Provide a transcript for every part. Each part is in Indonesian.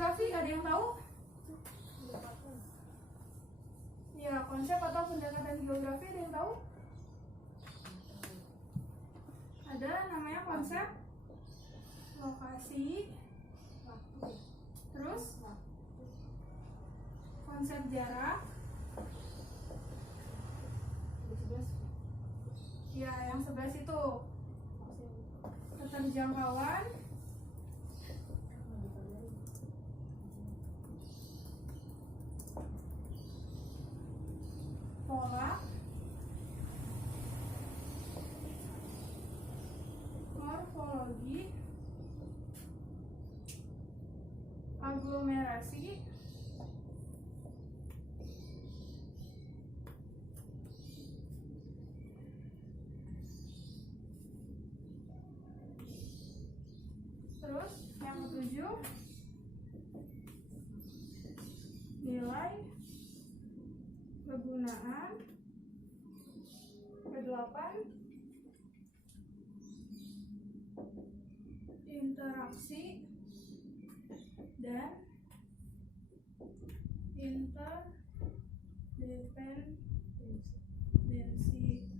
geografi ada yang tahu? Ya, konsep atau pendekatan geografi ada yang tahu? Ada namanya konsep lokasi, terus konsep jarak. Ya, yang 11 itu keterjangkauan, pola, morfologi, aglomerasi, terus yang ketujuh nilai kegunaan, kedelapan interaksi dan interdependensi.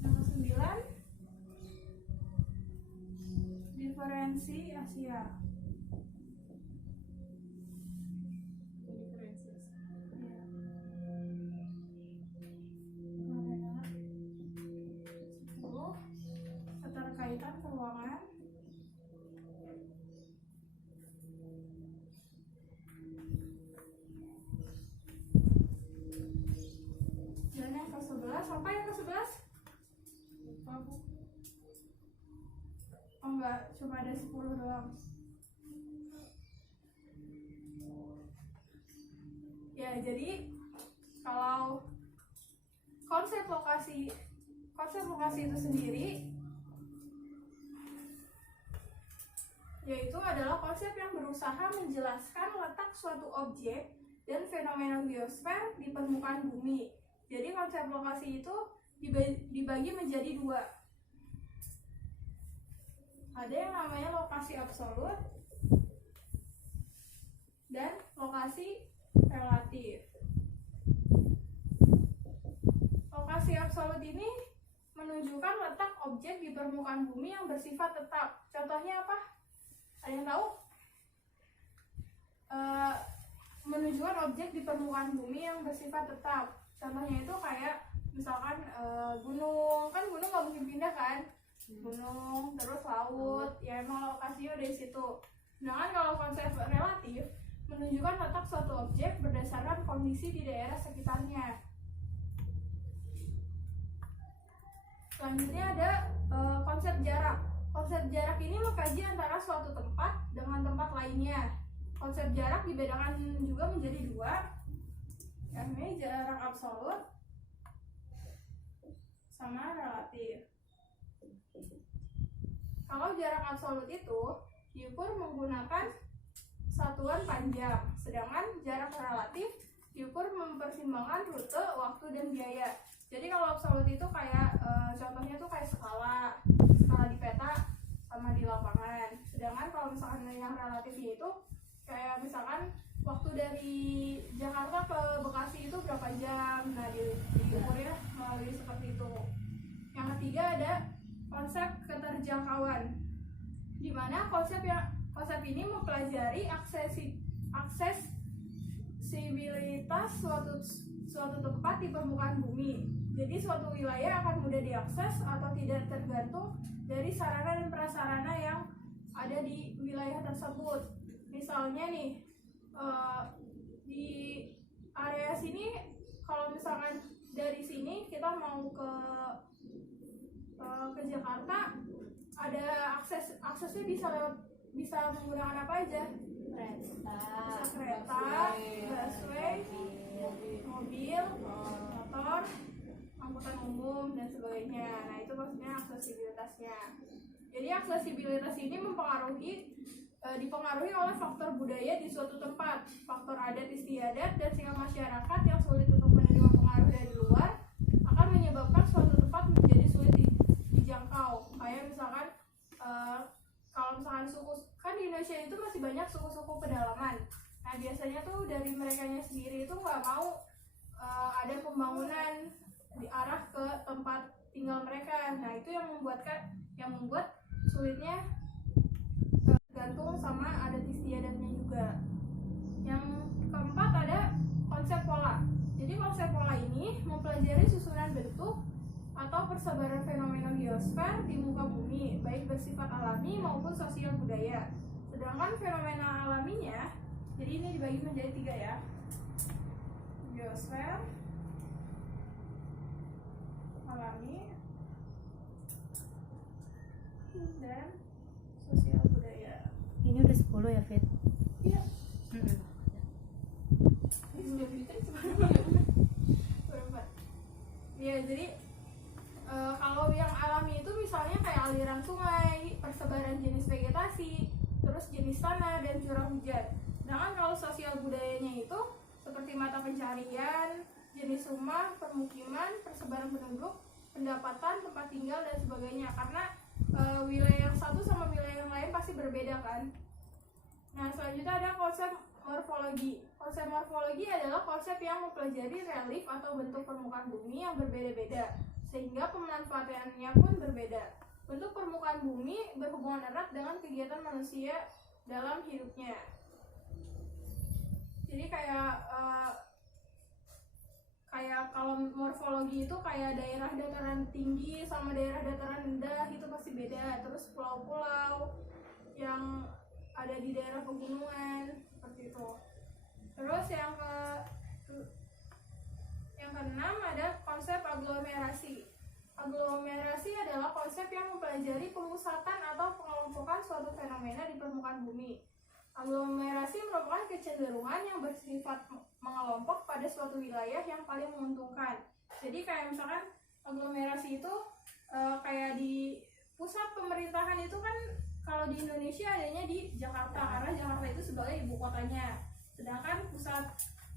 Yang kesembilan diferensiasi. Keterkaitan keuangan, dan yang ke-11 apa yang ke-11? Oh enggak, cuma ada 10 doang. Ya, jadi kalau konsep lokasi itu sendiri yaitu adalah konsep yang berusaha menjelaskan letak suatu objek dan fenomena geosfer di permukaan bumi. Jadi konsep lokasi itu dibagi menjadi dua. Ada yang namanya lokasi absolut dan lokasi relatif. Lokasi absolut ini menunjukkan letak objek di permukaan bumi yang bersifat tetap. Contohnya apa? Ada yang tahu? Menunjukkan objek di permukaan bumi yang bersifat tetap. Contohnya itu kayak misalkan gunung, kan gunung nggak mungkin pindah kan? Gunung, terus laut, ya emang lokasinya dari situ. Sedangkan kalau konsep relatif menunjukkan letak suatu objek berdasarkan kondisi di daerah sekitarnya. Selanjutnya ada konsep jarak. Konsep jarak ini mengkaji antara suatu tempat dengan tempat lainnya. Konsep jarak dibedakan juga menjadi dua, yakni jarak absolut sama relatif. Kalau jarak absolut itu diukur menggunakan satuan panjang, sedangkan jarak relatif diukur mempertimbangkan rute, waktu, dan biaya. Jadi kalau absolut itu kayak contohnya tuh kayak skala di peta sama di lapangan. Sedangkan kalau misalkan yang relatifnya itu kayak misalkan waktu dari Jakarta ke Bekasi itu berapa jam. Nah, diukurnya melalui seperti itu. Yang ketiga ada konsep keterjangkauan, di mana konsep ini mempelajari aksesibilitas suatu tempat di permukaan bumi. Jadi suatu wilayah akan mudah diakses atau tidak tergantung dari sarana dan prasarana yang ada di wilayah tersebut. Misalnya nih, di area sini kalau misalkan dari sini kita mau ke Jakarta, ada aksesnya bisa menggunakan apa aja? Kereta, busway, mobil, motor, angkutan umum, dan sebagainya. Nah, itu maksudnya aksesibilitasnya. Jadi aksesibilitas ini dipengaruhi oleh faktor budaya di suatu tempat, faktor adat istiadat, dan sikap masyarakat yang sulit untuk menerima pengaruh dari luar akan menyebabkan suatu tempat menjadi sulit dijangkau. Kayak misalkan kalau misalkan suku, kan di Indonesia itu masih banyak suku-suku pedalaman. Nah biasanya tuh dari merekanya sendiri itu nggak mau ada pembangunan di arah ke tempat tinggal mereka. Nah itu yang membuat sulitnya tergantung sama adat istiadatnya juga. Yang keempat ada konsep pola. Jadi konsep pola ini mempelajari susunan bentuk atau persebaran fenomena geosfer di muka bumi, baik bersifat alami maupun sosial budaya. Sedangkan fenomena alaminya, jadi ini dibagi menjadi 3 ya. Geosfer, alami, dan sosial budaya. Ini udah 10 ya, Fit? Iya. Iya, jadi kalau yang alami itu misalnya kayak aliran sungai, persebaran jenis vegetasi, terus jenis tanah dan curah hujan. Sedangkan kalau sosial budayanya itu seperti mata pencarian, jenis rumah, permukiman, persebaran penduduk, pendapatan, tempat tinggal dan sebagainya. Karena wilayah yang satu sama wilayah yang lain pasti berbeda kan. Nah selanjutnya ada konsep morfologi. Konsep morfologi adalah konsep yang mempelajari relief atau bentuk permukaan bumi yang berbeda-beda, sehingga pemanfaatannya pun berbeda. Bentuk permukaan bumi berhubungan erat dengan kegiatan manusia dalam hidupnya. Jadi kayak kalau morfologi itu kayak daerah dataran tinggi sama daerah dataran rendah itu pasti beda. Terus pulau-pulau yang ada di daerah pegunungan seperti itu. Terus yang keenam ada konsep aglomerasi. Aglomerasi adalah konsep yang mempelajari pemusatan atau pengelompokan suatu fenomena di permukaan bumi. Aglomerasi merupakan kecenderungan yang bersifat mengelompok pada suatu wilayah yang paling menguntungkan. Jadi kayak misalkan aglomerasi itu kayak di pusat pemerintahan itu kan kalau di Indonesia adanya di Jakarta karena Jakarta itu sebagai ibu kotanya. Sedangkan pusat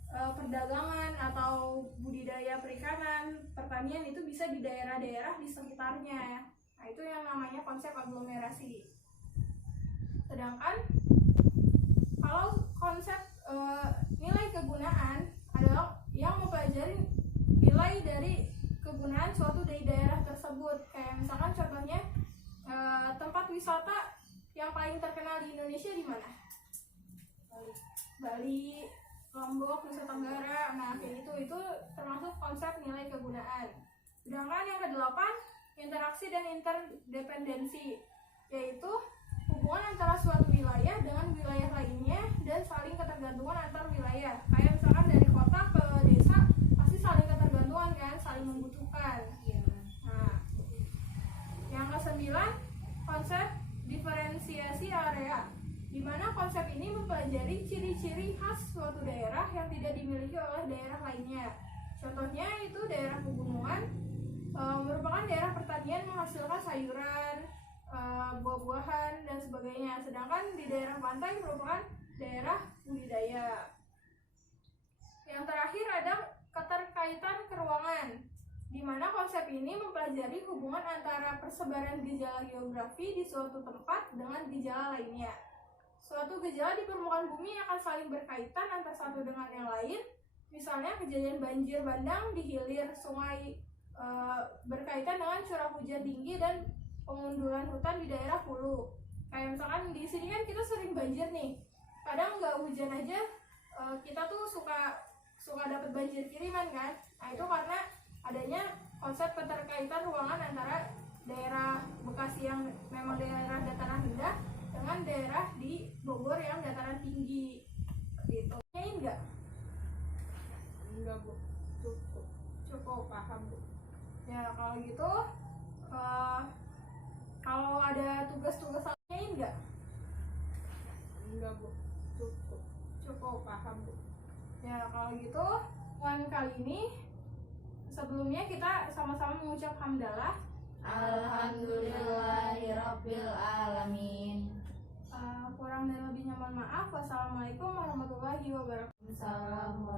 perdagangan atau budidaya perikanan, pertanian itu bisa di daerah-daerah di sekitarnya. Nah, itu yang namanya konsep aglomerasi. Sedangkan kalau konsep nilai kegunaan adalah yang mempelajari nilai dari kegunaan suatu dari daerah tersebut. Kayak misalkan contohnya tempat wisata yang paling terkenal di Indonesia di mana? Bali, Lombok, Nusa Tenggara. Nah, kayak itu termasuk konsep nilai kegunaan. Sedangkan yang ke-8, interaksi dan interdependensi, yaitu hubungan antara suatu wilayah dengan wilayah lainnya dan saling ketergantungan antar wilayah. Kayak misalkan dari kota ke desa pasti saling ketergantungan kan, saling membutuhkan. Nah, yang ke-9, konsep diferensiasi area, di mana konsep ini mempelajari ciri-ciri khas suatu daerah yang tidak dimiliki oleh daerah lainnya. Contohnya itu daerah pegunungan merupakan daerah pertanian menghasilkan sayuran, buah-buahan dan sebagainya. Sedangkan di daerah pantai merupakan daerah budidaya. Yang terakhir ada keterkaitan keruangan, di mana konsep ini mempelajari hubungan antara persebaran gejala geografi di suatu tempat dengan gejala lainnya. Suatu gejala di permukaan bumi akan saling berkaitan antara satu dengan yang lain. Misalnya kejadian banjir bandang di hilir sungai berkaitan dengan curah hujan tinggi dan pengundulan hutan di daerah hulu. Kayak misalkan di sini kan kita sering banjir nih. Kadang nggak hujan aja kita tuh suka dapat banjir kiriman kan. Nah itu karena adanya konsep keterkaitan ruangan antara daerah Bekasi yang memang daerah dataran rendah dengan daerah di Bogor yang dataran tinggi. Gitu. Ini enggak? Enggak, Bu. Cukup paham, Bu. Ya kalau gitu kalau ada tugas-tugas lainnya enggak? Enggak, Bu. Cukup paham, Bu. Ya kalau gitu kali ini sebelumnya kita sama-sama mengucap hamdalah. Alhamdulillahirabbil alamin. Kurang dan lebihnya mohon maaf. Wassalamualaikum warahmatullahi wabarakatuh. Assalamualaikum.